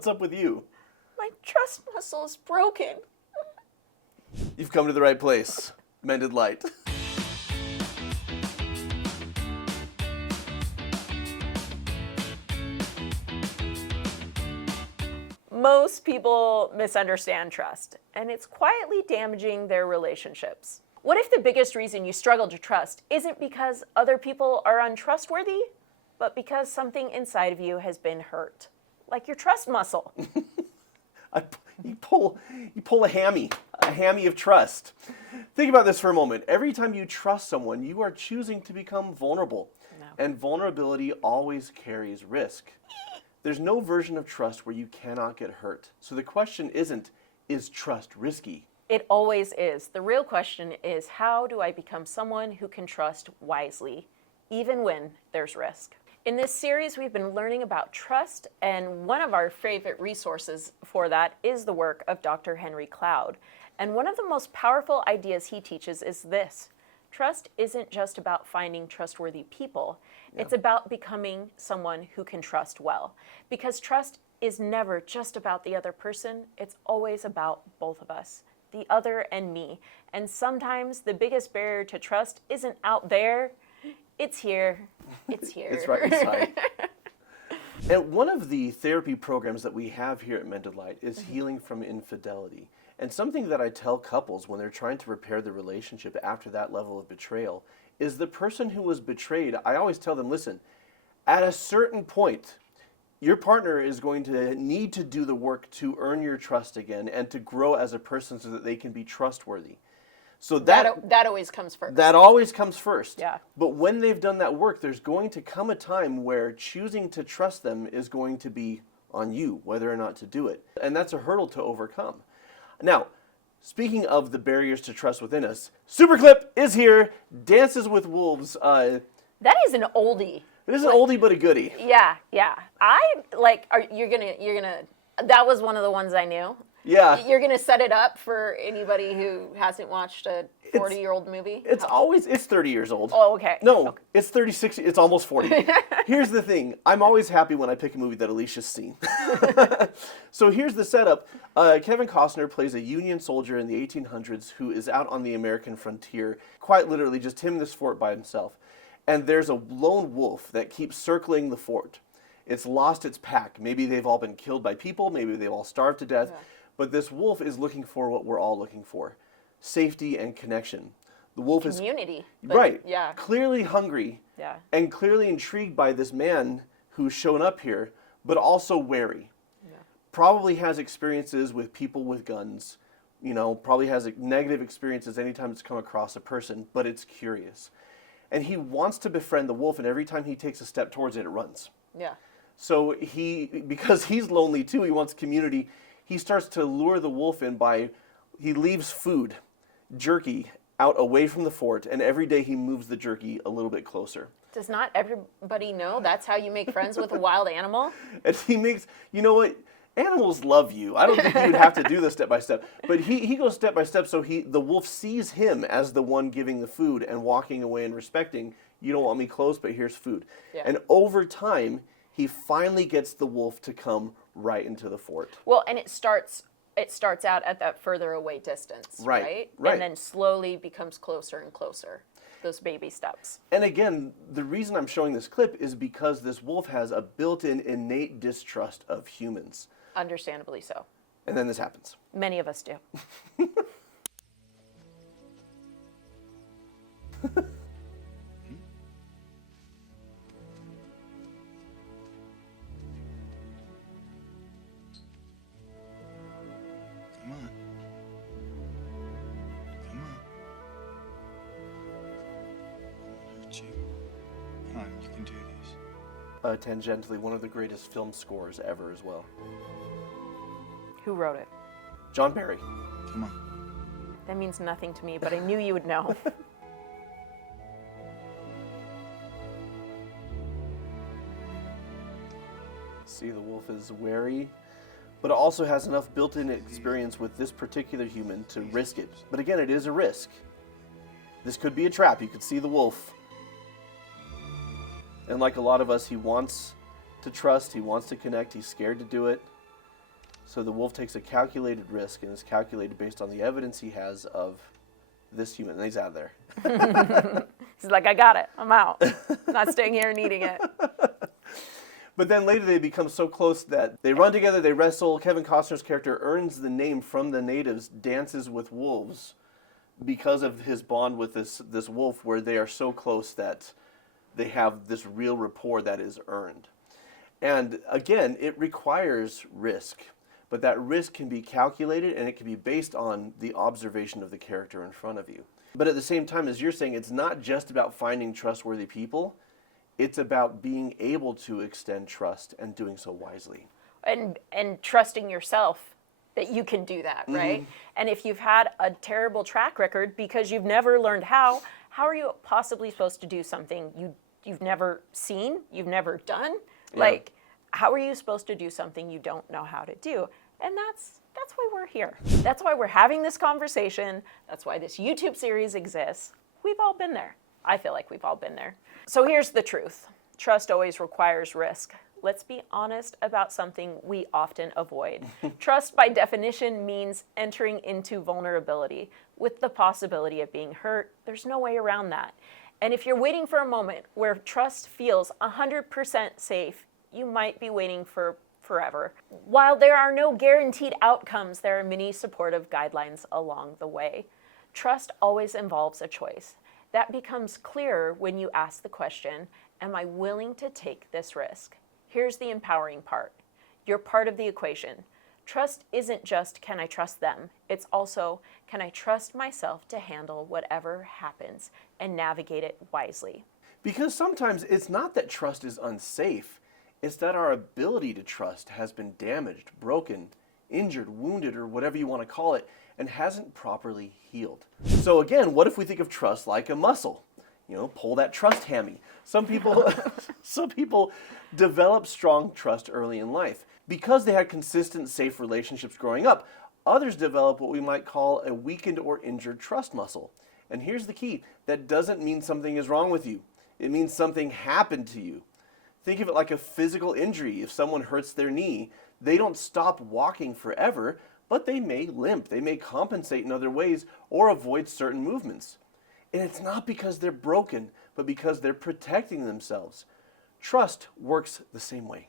What's up with you? My trust muscle is broken. You've come to the right place. Mended Light. Most people misunderstand trust, and it's quietly damaging their relationships. What if the biggest reason you struggle to trust isn't because other people are untrustworthy, but because something inside of you has been hurt? Like your trust muscle. You pull a hammy of trust. Think about this for a moment. Every time you trust someone, you are choosing to become vulnerable. No. And vulnerability always carries risk. There's no version of trust where you cannot get hurt. So the question isn't, is trust risky? It always is. The real question is, how do I become someone who can trust wisely, even when there's risk? In this series, we've been learning about trust, and one of our favorite resources for that is the work of Dr. Henry Cloud. And one of the most powerful ideas he teaches is this: trust isn't just about finding trustworthy people. Yeah. It's about becoming someone who can trust well. Because trust is never just about the other person. It's always about both of us, the other and me. And sometimes the biggest barrier to trust isn't out there. It's here. It's here. It's right inside. And one of the therapy programs that we have here at Mended Light is healing from infidelity. And something that I tell couples when they're trying to repair the relationship after that level of betrayal is the person who was betrayed, I always tell them, listen, at a certain point, your partner is going to need to do the work to earn your trust again and to grow as a person so that they can be trustworthy. So that always comes first. That always comes first. Yeah. But when they've done that work, there's going to come a time where choosing to trust them is going to be on you, whether or not to do it. And that's a hurdle to overcome. Now, speaking of the barriers to trust within us, Superclip is here, Dances with Wolves. That is an oldie. It is an oldie but a goodie. Yeah. You're gonna. That was one of the ones I knew. Yeah. You're going to set it up for anybody who hasn't watched a 40-year-old movie? It's 30 years old. Oh, okay. No, okay. It's 36, it's almost 40. Here's the thing. I'm always happy when I pick a movie that Alicia's seen. So here's the setup. Kevin Costner plays a Union soldier in the 1800s who is out on the American frontier, quite literally just him in this fort by himself. And there's a lone wolf that keeps circling the fort. It's lost its pack. Maybe they've all been killed by people. Maybe they've all starved to death. Yeah. But this wolf is looking for what we're all looking for: safety and connection. The wolf is community, right. Yeah, clearly hungry. Yeah, and clearly intrigued by this man who's shown up here, but also wary. Yeah. Probably has experiences with people with guns. You know, probably has negative experiences anytime it's come across a person. But it's curious, and he wants to befriend the wolf. And every time he takes a step towards it, it runs. Yeah. So because he's lonely too, he wants community. He starts to lure the wolf in he leaves food, jerky, out away from the fort, and every day he moves the jerky a little bit closer. Does not everybody know that's how you make friends with a wild animal? And you know what? Animals love you. I don't think you would have to do this step by step. But he goes step by step, so the wolf sees him as the one giving the food and walking away and respecting, you don't want me close, but here's food. Yeah. And over time, he finally gets the wolf to come right into the fort. Well, and it starts out at that further away distance, right? And then slowly becomes closer and closer, those baby steps. And again, the reason I'm showing this clip is because this wolf has a built-in innate distrust of humans. Understandably so. And then this happens. Many of us do. Come on, you can do this. Tangentially, one of the greatest film scores ever as well. Who wrote it? John Barry. Come on. That means nothing to me, but I knew you would know. See, the wolf is wary, but also has enough built-in experience with this particular human to risk it. But again, it is a risk. This could be a trap. You could see the wolf. And like a lot of us, he wants to trust, he wants to connect, he's scared to do it. So the wolf takes a calculated risk and is calculated based on the evidence he has of this human. And he's out of there. He's like, I got it. I'm out. Not staying here and eating it. But then later they become so close that they run together, they wrestle. Kevin Costner's character earns the name from the natives, Dances with Wolves, because of his bond with this wolf, where they are so close that they have this real rapport that is earned. And again, it requires risk, but that risk can be calculated and it can be based on the observation of the character in front of you. But at the same time, as you're saying, it's not just about finding trustworthy people. It's about being able to extend trust and doing so wisely. And trusting yourself that you can do that, right? And if you've had a terrible track record because you've never learned how are you possibly supposed to do something you've never seen, you've never done? Yeah. Like, how are you supposed to do something you don't know how to do? And that's why we're here. That's why we're having this conversation. That's why this YouTube series exists. We've all been there. I feel like we've all been there. So here's the truth. Trust always requires risk. Let's be honest about something we often avoid. Trust, by definition, means entering into vulnerability with the possibility of being hurt. There's no way around that. And if you're waiting for a moment where trust feels 100% safe, you might be waiting for forever. While there are no guaranteed outcomes, there are many supportive guidelines along the way. Trust always involves a choice. That becomes clearer when you ask the question, am I willing to take this risk? Here's the empowering part. You're part of the equation. Trust isn't just, can I trust them? It's also, can I trust myself to handle whatever happens and navigate it wisely? Because sometimes it's not that trust is unsafe. It's that our ability to trust has been damaged, broken, injured, wounded, or whatever you want to call it, and hasn't properly healed. So again, what if we think of trust like a muscle? You know, pull that trust hammy. Some people develop strong trust early in life because they had consistent, safe relationships growing up. Others develop what we might call a weakened or injured trust muscle. And here's the key. That doesn't mean something is wrong with you. It means something happened to you. Think of it like a physical injury. If someone hurts their knee, they don't stop walking forever, but they may limp. They may compensate in other ways or avoid certain movements. And it's not because they're broken, but because they're protecting themselves. Trust works the same way.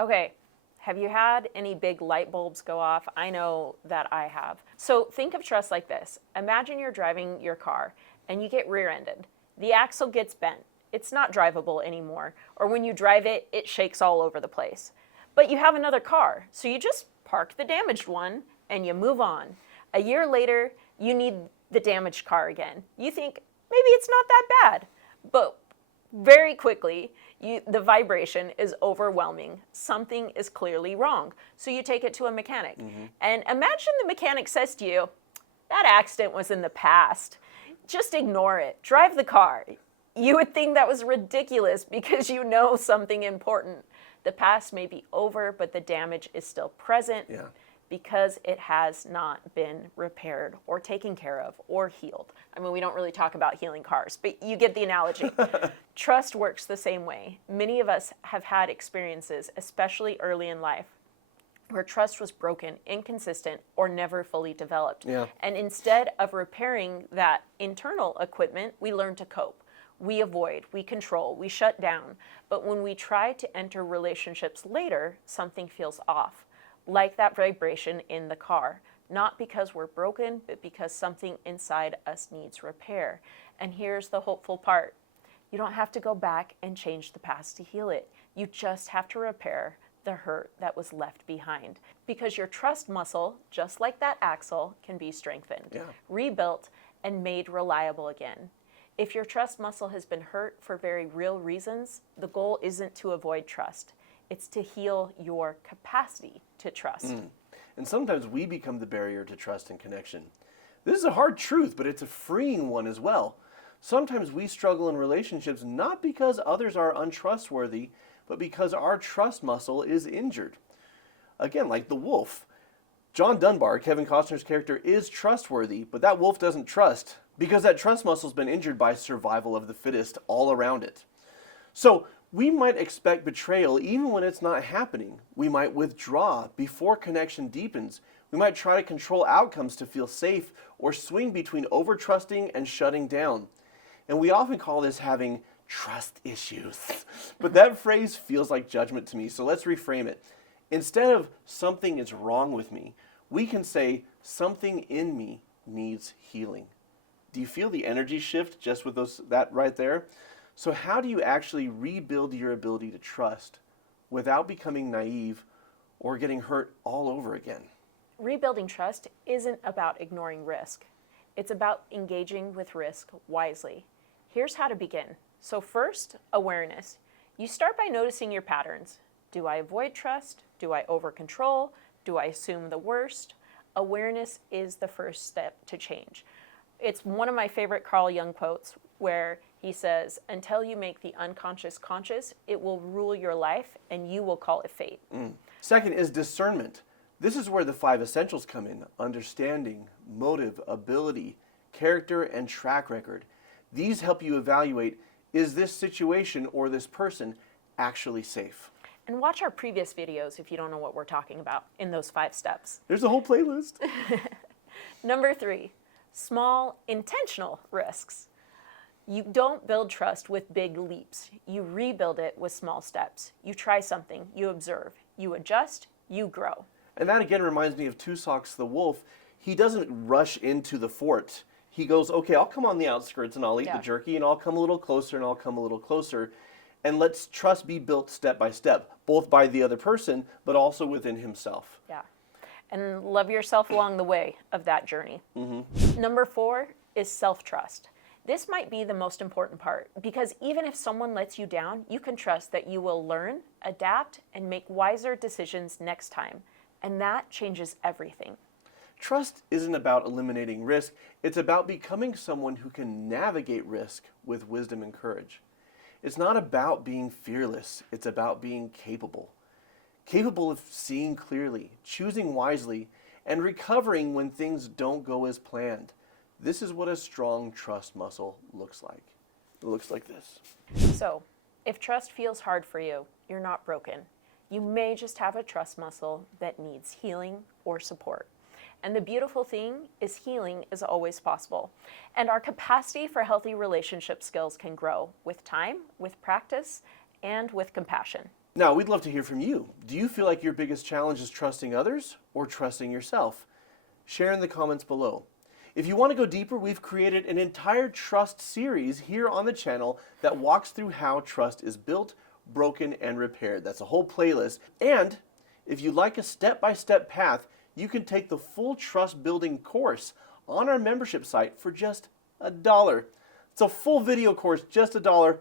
Okay, have you had any big light bulbs go off? I know that I have. So think of trust like this. Imagine you're driving your car and you get rear-ended. The axle gets bent. It's not drivable anymore. Or when you drive it, it shakes all over the place. But you have another car, so you just park the damaged one and you move on. A year later, you need the damaged car again. You think, maybe it's not that bad. But very quickly, the vibration is overwhelming. Something is clearly wrong. So you take it to a mechanic. And imagine the mechanic says to you, that accident was in the past. Just ignore it. Drive the car. You would think that was ridiculous because you know something important. The past may be over, but the damage is still present because it has not been repaired or taken care of or healed. I mean, we don't really talk about healing cars, but you get the analogy. Trust works the same way. Many of us have had experiences, especially early in life, where trust was broken, inconsistent, or never fully developed. And instead of repairing that internal equipment, we learn to cope. We avoid, we control, we shut down. But when we try to enter relationships later, something feels off, like that vibration in the car. Not because we're broken, but because something inside us needs repair. And here's the hopeful part. You don't have to go back and change the past to heal it. You just have to repair the hurt that was left behind. Because your trust muscle, just like that axle, can be strengthened, rebuilt, and made reliable again. If your trust muscle has been hurt for very real reasons, the goal isn't to avoid trust. It's to heal your capacity to trust. And sometimes we become the barrier to trust and connection. This is a hard truth, but it's a freeing one as well. Sometimes we struggle in relationships not because others are untrustworthy, but because our trust muscle is injured. Again, like the wolf. John Dunbar, Kevin Costner's character, is trustworthy, but that wolf doesn't trust because that trust muscle's been injured by survival of the fittest all around it. So We might expect betrayal even when it's not happening. We might withdraw before connection deepens. We might try to control outcomes to feel safe or swing between over-trusting and shutting down. And we often call this having trust issues. But that phrase feels like judgment to me, so let's reframe it. Instead of something is wrong with me, we can say something in me needs healing. Do you feel the energy shift just with that right there? So how do you actually rebuild your ability to trust without becoming naive or getting hurt all over again? Rebuilding trust isn't about ignoring risk. It's about engaging with risk wisely. Here's how to begin. So first, awareness. You start by noticing your patterns. Do I avoid trust? Do I over-control? Do I assume the worst? Awareness is the first step to change. It's one of my favorite Carl Jung quotes where he says, until you make the unconscious conscious, it will rule your life and you will call it fate. Second is discernment. This is where the 5 essentials come in: understanding, motive, ability, character, and track record. These help you evaluate, is this situation or this person actually safe? And watch our previous videos if you don't know what we're talking about in those 5 steps. There's a whole playlist. Number 3, small intentional risks. You don't build trust with big leaps. You rebuild it with small steps. You try something, you observe, you adjust, you grow. And that again reminds me of Two Socks the Wolf. He doesn't rush into the fort. He goes, okay, I'll come on the outskirts and I'll eat the jerky and I'll come a little closer and I'll come a little closer. And let's trust be built step by step, both by the other person, but also within himself. Yeah. And love yourself along the way of that journey. Number 4 is self-trust. This might be the most important part because even if someone lets you down, you can trust that you will learn, adapt, and make wiser decisions next time. And that changes everything. Trust isn't about eliminating risk. It's about becoming someone who can navigate risk with wisdom and courage. It's not about being fearless. It's about being capable. Capable of seeing clearly, choosing wisely, and recovering when things don't go as planned. This is what a strong trust muscle looks like. It looks like this. So, if trust feels hard for you, you're not broken. You may just have a trust muscle that needs healing or support. And the beautiful thing is healing is always possible. And our capacity for healthy relationship skills can grow with time, with practice, and with compassion. Now, we'd love to hear from you. Do you feel like your biggest challenge is trusting others or trusting yourself? Share in the comments below. If you want to go deeper, we've created an entire trust series here on the channel that walks through how trust is built, broken, and repaired. That's a whole playlist. And if you like a step-by-step path, you can take the full trust building course on our membership site for just $1. It's a full video course, just $1,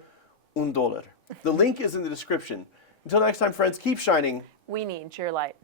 $1. The link is in the description. Until next time, friends, keep shining. We need your light.